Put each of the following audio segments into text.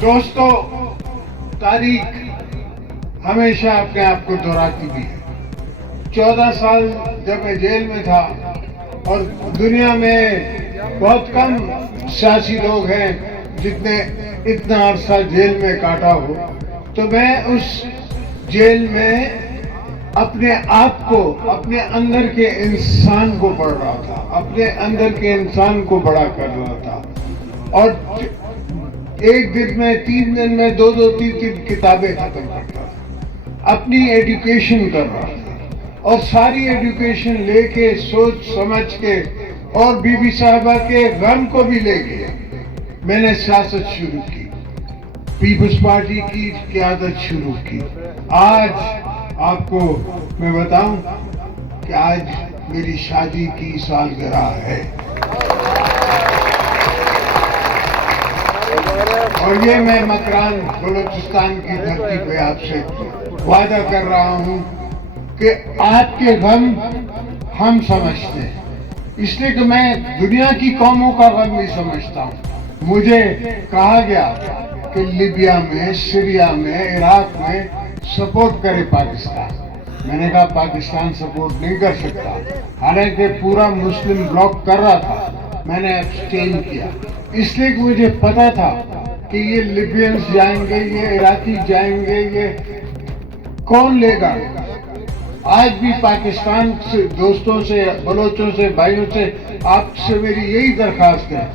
دوستو، تاریخ ہمیشہ اپنے آپ کو دہراتی بھی ہے. 14 سال جب میں جیل میں تھا اور دنیا میں بہت کم سیاسی لوگ ہیں جتنے اتنا عرصہ جیل میں کاٹا ہو، تو میں اس جیل میں اپنے آپ کو، اپنے اندر کے انسان کو پڑھ رہا تھا، اپنے اندر کے انسان کو بڑا کر رہا تھا. اور ایک دن میں 3 دن میں 2-3 کتابیں ختم کرتا تھا، اپنی ایڈوکیشن کر رہا تھا. اور ساری ایڈوکیشن لے کے، سوچ سمجھ کے، اور بی بی صاحبہ کے غم کو بھی لے کے میں نے سیاست شروع کی، پیپلز پارٹی کی قیادت شروع کی. آج آپ کو میں بتاؤں کہ آج میری شادی کی سالگرہ ہے، اور یہ میں مکران بلوچستان کی دھرتی پہ آپ سے وعدہ کر رہا ہوں کہ آپ کے غم ہم سمجھتے ہیں، اس لیے کہ میں دنیا کی قوموں کا غم نہیں سمجھتا ہوں. مجھے کہا گیا کہ لیبیا میں، سیریا میں، عراق میں سپورٹ کرے پاکستان. میں نے کہا پاکستان سپورٹ نہیں کر سکتا، حالانکہ پورا مسلم بلاک کر رہا تھا. میں نے ایبسٹین کیا، اس لیے کہ مجھے پتا تھا کہ یہ لیبینز جائیں گے، یہ عراقی جائیں گے، یہ کون لے گا. آج بھی پاکستان سے دوستوں سے، بلوچوں سے، بھائیوں سے، آپ سے میری یہی درخواست ہے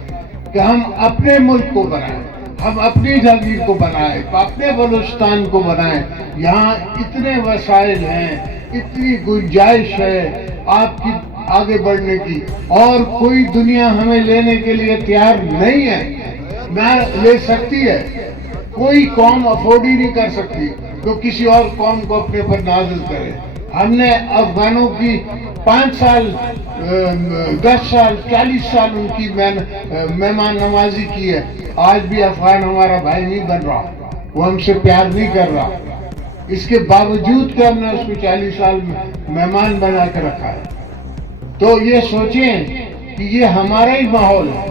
کہ ہم اپنے ملک کو بنائیں، ہم اپنی جاگیر کو بنائیں، اپنے بلوچستان کو بنائیں. یہاں اتنے وسائل ہیں، اتنی گنجائش ہے آپ کی آگے بڑھنے کی، اور کوئی دنیا ہمیں لینے کے لیے تیار نہیں ہے. نہ لے سکتی ہے، کوئی قوم افورڈ ہی نہیں کر سکتی جو کسی اور قوم کو اپنے پر نازل کرے. ہم نے افغانوں کی 5 سال، 10 سال، 40 سال ان کی مہمان نوازی کی ہے. آج بھی افغان ہمارا بھائی نہیں بن رہا، وہ ہم سے پیار نہیں کر رہا، اس کے باوجود کہ ہم نے اس کو 40 سال مہمان بنا کے رکھا ہے. تو یہ سوچیں کہ یہ ہمارا ہی ماحول ہے،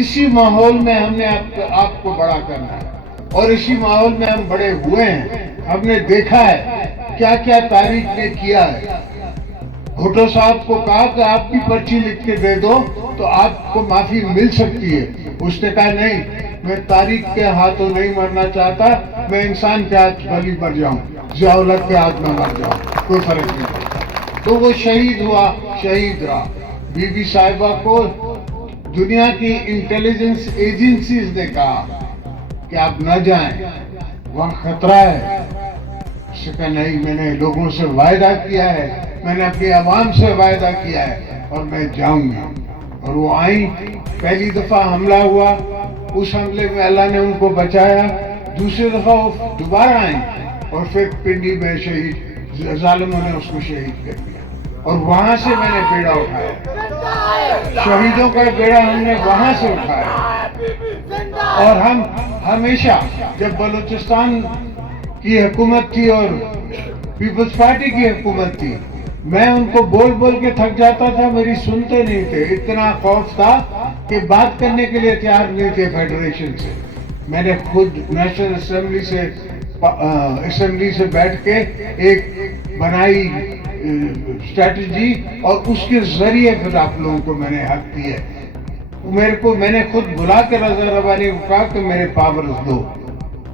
اسی ماحول میں ہم نے آپ کو بڑا کرنا ہے، اور اسی ماحول میں ہم بڑے ہوئے ہیں. ہم نے دیکھا ہے کیا کیا تاریخ نے کیا ہے. بھٹو صاحب کو کہا کہ آپ کی پرچی لکھ کے دے دو تو آپ کو معافی مل سکتی ہے. اس نے کہا نہیں، میں تاریخ کے ہاتھوں نہیں مرنا چاہتا، میں انسان کے ہاتھ بلی مر جاؤں، ضیاء الحق کے ہاتھ میں مر جاؤں، کوئی فرق نہیں پڑتا. تو وہ شہید ہوا، شہید رہا. بی بی صاحبہ کو دنیا کی انٹیلیجنس ایجنسیز نے کہا کہ آپ نہ جائیں، وہاں خطرہ ہے. اس سے کہا نہیں، میں نے لوگوں سے وعدہ کیا ہے، میں نے اپنی عوام سے وعدہ کیا ہے، اور میں جاؤں گی. اور وہ آئیں. پہلی دفعہ حملہ ہوا، اس حملے میں اللہ نے ان کو بچایا. دوسری دفعہ وہ دوبارہ آئیں، اور پھر پنڈی میں شہید، ظالموں نے اس کو شہید کر دیا. اور وہاں سے میں نے بیڑا اٹھایا، شہیدوں کا بیڑا ہم نے وہاں سے اٹھایا. اور ہم ہمیشہ، جب بلوچستان کی حکومت تھی اور پیپلز پارٹی کی حکومت تھی، میں ان کو بول بول کے تھک جاتا تھا، میری سنتے نہیں تھے. اتنا خوف تھا کہ بات کرنے کے لیے تیار نہیں تھے فیڈریشن سے. میں نے خود نیشنل اسمبلی سے بیٹھ کے ایک بنائی اسٹریٹجی، اور اس کے ذریعے پھر آپ لوگوں کو میں نے حق دیا. میں نے خود بلا کے رضا ربانی کو کہا کہ میرے پاورز دو.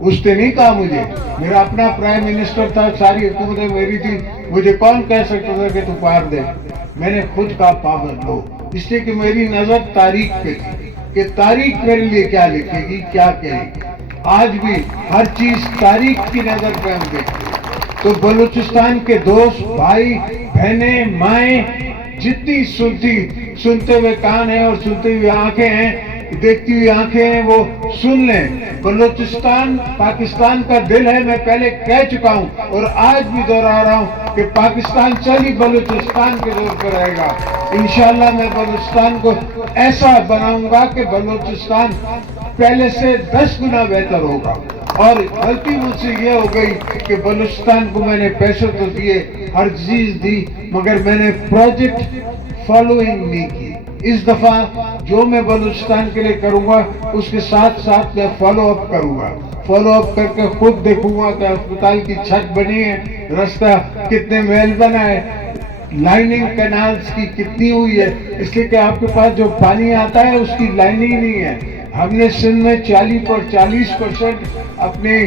اس نے نہیں کہا مجھے، میرا اپنا پرائم منسٹر تھا، ساری حکومتیں میری تھی، مجھے کون کہہ سکتا تھا کہ تو پاور دے. میں نے خود کہا پاور دو، اس لیے کہ میری نظر تاریخ پہ تھی کہ تاریخ میرے لیے کیا لکھے گی، کیا کہے گی. آج بھی ہر چیز تاریخ کی نظر پہ ہم دیکھتے ہیں. تو بلوچستان کے دوست، بھائی، بہنیں، مائیں، جتنی سنتے ہوئے کان ہیں اور سنتے ہوئے آنکھیں ہیں، دیکھتی ہوئی آنکھیں ہیں، وہ سن لیں. بلوچستان پاکستان کا دل ہے، میں پہلے کہہ چکا ہوں اور آج بھی دوہرا رہا ہوں کہ پاکستان چلی بلوچستان کے دور پر رہے گا. انشاءاللہ میں بلوچستان کو ایسا بناؤں گا کہ بلوچستان پہلے سے 10 گنا بہتر ہوگا. اور غلطی مجھ سے یہ ہو گئی کہ بلوچستان کو میں نے پیسے تو دیے، ہر چیز دی، مگر میں نے پروجیکٹ فالوئنگ نہیں کی. اس دفعہ جو میں بلوچستان کے لیے کروں گا اس کے ساتھ ساتھ میں فالو اپ کروں گا. فالو اپ کر کے خود دیکھوں گا کہ اسپتال کی چھت بنی ہے, رستہ کتنے میل بنا ہے, لائننگ کینالز کی کتنی ہوئی ہے. اس لیے کہ آپ کے پاس جو پانی آتا ہے اس کی لائننگ نہیں ہے. ہم نے سندھ میں 40% اپنے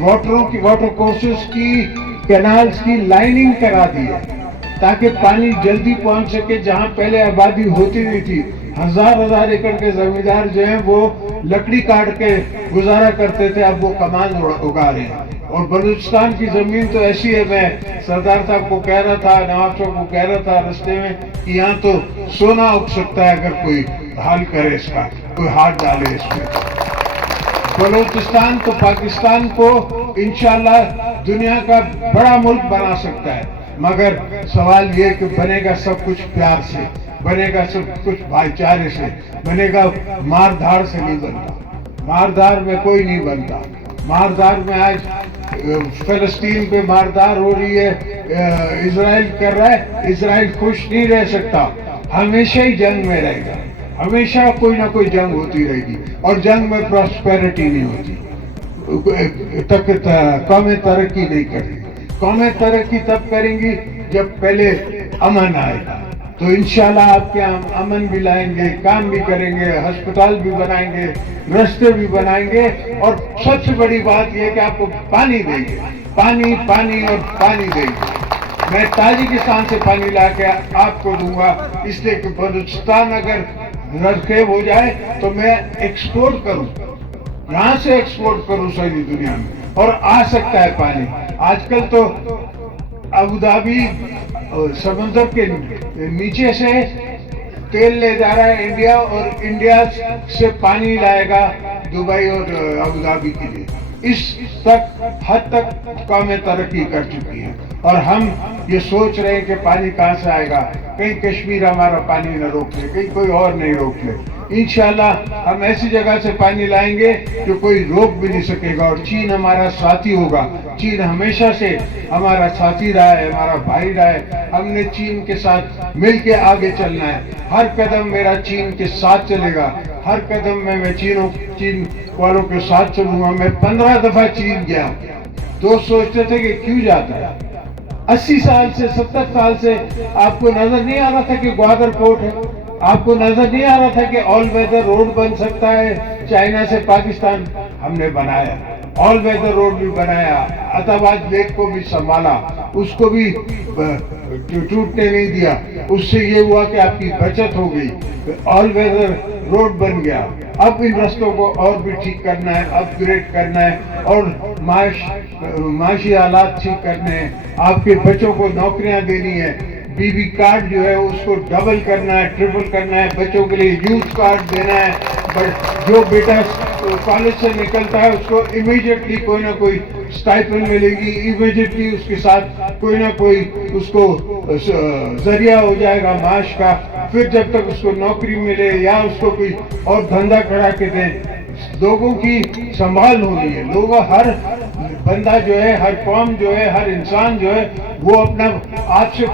واٹر کورسز کی کینالز کی لائننگ کرا دی ہے تاکہ پانی جلدی پہنچ سکے. جہاں پہلے آبادی ہوتی نہیں تھی, ہزار ایکڑ کے زمیندار جو ہیں وہ لکڑی کاٹ کے گزارا کرتے تھے, اب وہ کمان اگا رہے ہیں. اور بلوچستان کی زمین تو ایسی ہے, میں سردار صاحب کو کہہ رہا تھا, نواب صاحب کو کہہ رہا تھا رستے میں, کہ یہاں تو سونا اگ سکتا ہے اگر کوئی حل کرے اس کا, کوئی ہاتھ ڈالے اس میں. بلوچستان تو پاکستان کو انشاءاللہ دنیا کا بڑا ملک بنا سکتا ہے, مگر سوال یہ کہ بنے گا سب کچھ پیار سے, بنے گا سب کچھ بھائی چارے سے, بنے گا مار دھاڑ سے نہیں بنتا. مار دھاڑ میں کوئی نہیں بنتا. مار دھاڑ میں آج فلسطین پہ ماردار ہو رہی ہے, اسرائیل کر رہا ہے. اسرائیل خوش نہیں رہ سکتا, ہمیشہ ہی جنگ میں رہے گا, ہمیشہ کوئی نہ کوئی جنگ ہوتی رہے گی, اور جنگ میں پراسپیرٹی نہیں ہوتی. قومیں ترقی نہیں کریں گی. قومیں ترقی تب کریں گی جب پہلے امن آئے گا. تو انشاءاللہ آپ کے ہم امن بھی لائیں گے, کام بھی کریں گے, ہسپتال بھی بنائیں گے, راستے بھی بنائیں گے, اور سب سے بڑی بات یہ کہ آپ کو پانی دیں گے. پانی اور پانی دیں گے. میں تاجکستان سے پانی لا کے آپ کو دوں گا, اس لیے کہ بلوچستان اگر زرخیز ہو جائے تو میں ایکسپورٹ کروں, یہاں سے ایکسپورٹ کروں ساری دنیا میں, اور آ سکتا ہے پانی. آج کل تو ابوظہبی سمندر کے نیچے سے تیل لے جا رہا ہے انڈیا, اور انڈیا سے پانی لائے گا دبئی اور ابوظہبی کے لیے. اس حد تک قومیں ترقی کر چکی ہیں, اور ہم یہ سوچ رہے ہیں کہ پانی کہاں سے آئے گا, کہیں کشمیر ہمارا پانی نہ روک لے, کہیں کوئی اور نہیں روک لے. انشاءاللہ ہم ایسی جگہ سے پانی لائیں گے جو کوئی روک بھی نہیں سکے گا, اور چین ہمارا ساتھی ہوگا. چین ہمیشہ سے ہمارا ساتھی رہا ہے, ہمارا بھائی رہا ہے. ہم نے چین کے ساتھ مل کے آگے چلنا ہے. ہر قدم میرا چین کے ساتھ چلے گا, ہر قدم میں چین والوں کے ساتھ چلوں گا. میں 15 دفعہ چین گیا. دوست سوچتے تھے کہ کیوں جاتا ہے, 80 سال سے 70 سال سے آپ کو نظر نہیں آ رہا تھا کہ گوادر پورٹ ہے, آپ کو نظر نہیں آ رہا تھا کہ آل ویدر روڈ بن سکتا ہے چائنا سے پاکستان. ہم نے بنایا, آل ویدر روڈ بھی بنایا, عطاباد لیک کو بھی سنبھالا, اس کو بھی ٹوٹنے نہیں دیا. اس سے یہ ہوا کہ آپ کی بچت ہو گئی, آل ویدر روڈ بن گیا. اب ان رستوں کو اور بھی ٹھیک کرنا ہے, اپ گریڈ کرنا ہے, اور معاشی حالات ٹھیک کرنے ہیں. آپ کے بچوں کو نوکریاں دینی ہے. بی بی کارڈ جو ہے اس کو ڈبل کرنا ہے, ٹرپل کرنا ہے. بچوں کے لیے یوتھ کارڈ دینا ہے. جو بیٹا کالج سے نکلتا ہے اس کو امیڈیٹلی کوئی نہ کوئی اسٹائپنڈ ملے گی, امیڈیٹلی اس کے ساتھ کوئی نہ کوئی اس کو ذریعہ ہو جائے گا معاش کا. پھر جب تک اس کو نوکری ملے یا اس کو کوئی اور دھندا کرا کے دیں. لوگوں کی سنبھال ہونی ہے. لوگوں, ہر بندہ جو ہے, ہر قوم جو ہے, ہر انسان جو ہے وہ اپنا آپ سے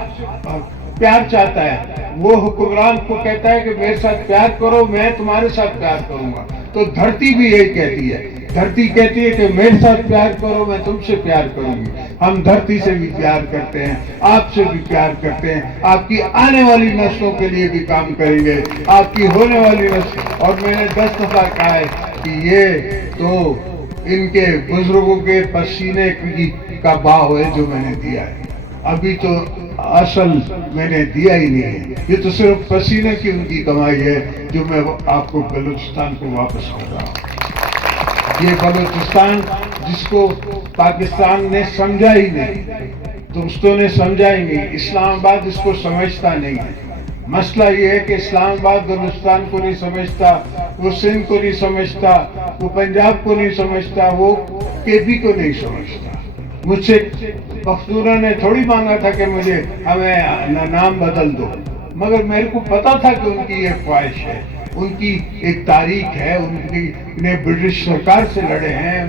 پیار چاہتا ہے. وہ حکمران کو کہتا ہے کہ میرے ساتھ پیار کرو, میں تمہارے ساتھ پیار کروں گا. تو دھرتی بھی یہی کہتی ہے. دھرتی کہتی ہے کہ میرے ساتھ پیار کرو, میں تم سے پیار کروں گی. ہم دھرتی سے بھی پیار کرتے ہیں, آپ سے بھی پیار کرتے ہیں. آپ کی آنے والی نسلوں کے لیے بھی کام کریں گے, آپ کی ہونے والی نسل. اور میں نے 10 دفعہ کہا ہے کہ یہ تو ان کے بزرگوں کے پسینے کا باغ ہے جو میں نے دیا ہے. ابھی تو اصل میں نے دیا ہی نہیں ہے. یہ تو صرف پسینے کی ان کی کمائی ہے جو میں آپ کو بلوچستان کو واپس کر رہا ہوں. یہ بلوچستان جس کو پاکستان نے سمجھا ہی نہیں, دوستوں نے سمجھا ہی نہیں, اسلام آباد اس کو سمجھتا نہیں ہے. مسئلہ یہ ہے کہ اسلام آباد بلوچستان کو نہیں سمجھتا, وہ سندھ کو نہیں سمجھتا, وہ پنجاب کو نہیں سمجھتا, وہ کے پی کو نہیں سمجھتا. مجھ سے پختونوں نے تھوڑی مانگا تھا کہ مجھے ہمیں نام بدل دو, مگر میرے کو پتا تھا کہ ان کی یہ خواہش ہے. ان کی ایک تاریخ ہے, انہیں برٹش سرکار سے لڑے ہیں,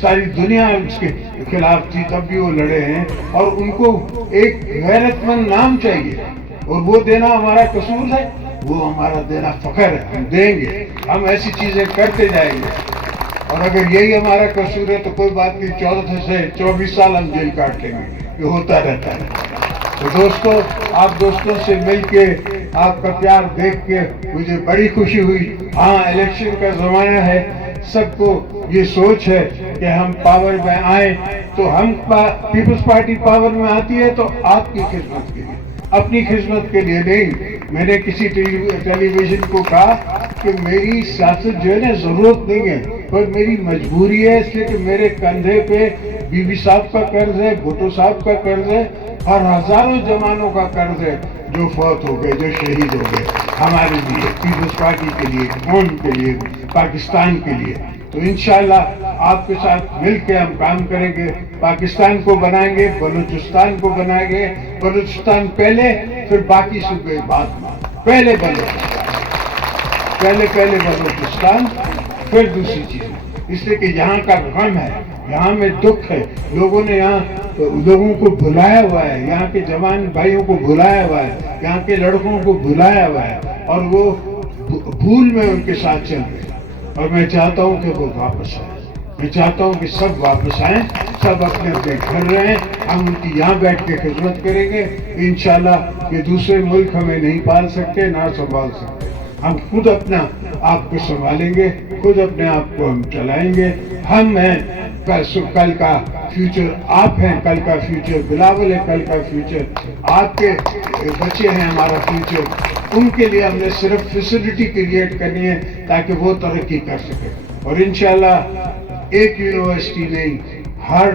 ساری دنیا اس کے خلاف تھی تب بھی وہ لڑے ہیں, اور ان کو ایک غیرت مند نام چاہیے, اور وہ دینا ہمارا قصور ہے. وہ ہمارا دینا فخر ہے، ہم دیں گے، ہم ایسی چیزیں کرتے جائیں گے. اور اگر یہی ہمارا قصور ہے تو کوئی بات نہیں، 14 سے 24 سال ہم جیل کاٹ لیں گے، یہ ہوتا رہتا ہے. تو دوستو، آپ دوستوں سے مل کے، آپ کا پیار دیکھ کے مجھے بڑی خوشی ہوئی. ہاں، الیکشن کا زمانہ ہے، سب کو یہ سوچ ہے کہ ہم پاور میں آئیں تو ہم پیپلز پارٹی پاور میں آتی ہے تو آپ کی خدمت کے لیے، اپنی خدمت کے لیے نہیں. میں نے کسی ٹیلی ویژن کو کہا کہ میری سیاست جو ہے نا ضرورت نہیں ہے، پر میری مجبوری ہے، اس لیے کہ میرے کندھے پہ بی بی صاحب کا قرض ہے، بھٹو صاحب کا قرض ہے، اور ہزاروں جوانوں کا قرض ہے جو فوت ہو گئے، جو شہید ہو گئے ہمارے لیے، پیپلز پارٹی کے لیے، قوم کے لیے، پاکستان کے لیے. تو انشاءاللہ آپ کے ساتھ مل کے ہم کام کریں گے، پاکستان کو بنائیں گے، بلوچستان کو بنائیں گے. بلوچستان پہلے، پھر باقی صوبے بعد میں. پہلے بلوچستان، پھر دوسری چیز. اس لیے کہ یہاں کا غم ہے، یہاں میں دکھ ہے، لوگوں نے یہاں لوگوں کو بھلایا ہوا ہے، یہاں کے جوان بھائیوں کو بھلایا ہوا ہے، یہاں کے لڑکوں کو بھلایا ہوا ہے، اور وہ بھول میں ان کے ساتھ چل رہے ہیں. اور میں چاہتا ہوں کہ وہ واپس آئیں، میں چاہتا ہوں کہ سب واپس آئیں، سب اپنے اپنے گھر رہیں. ہم ان کی یہاں بیٹھ کے خدمت کریں گے انشاءاللہ. یہ دوسرے ملک ہمیں نہیں پال سکتے، نہ سنبھال سکتے. ہم خود اپنا آپ کو سنبھالیں گے، خود اپنے آپ کو ہم چلائیں گے. ہم ہیں کل کا فیوچر، آپ ہیں کل کا فیوچر، بلاول ہے کل کا فیوچر، آپ کے بچے ہیں ہمارا فیوچر. ان کے لیے ہم نے صرف فیسلٹی کریٹ کرنی ہے تاکہ وہ ترقی کر سکے. اور انشاءاللہ ایک یونیورسٹی نہیں، ہر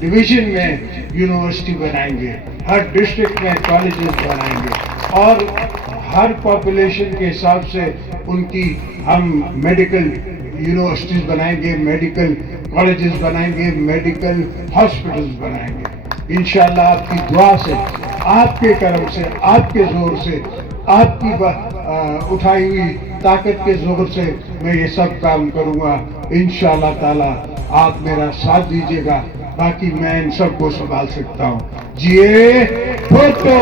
ڈویژن میں یونیورسٹی بنائیں گے، ہر ڈسٹرکٹ میں کالجز بنائیں گے، اور ہر پاپولیشن کے حساب سے ان کی ہم میڈیکل یونیورسٹیز بنائیں گے، میڈیکل کالجز بنائیں گے، میڈیکل ہاسپٹلز بنائیں گے. انشاءاللہ آپ کی دعا سے، آپ کے کرم سے، آپ کے زور سے، آپ کی اٹھائی ہوئی طاقت کے زور سے میں یہ سب کام کروں گا. انشاءاللہ تعالی آپ میرا ساتھ دیجیے گا، باقی میں ان سب کو سنبھال سکتا ہوں. جیے بھوٹو.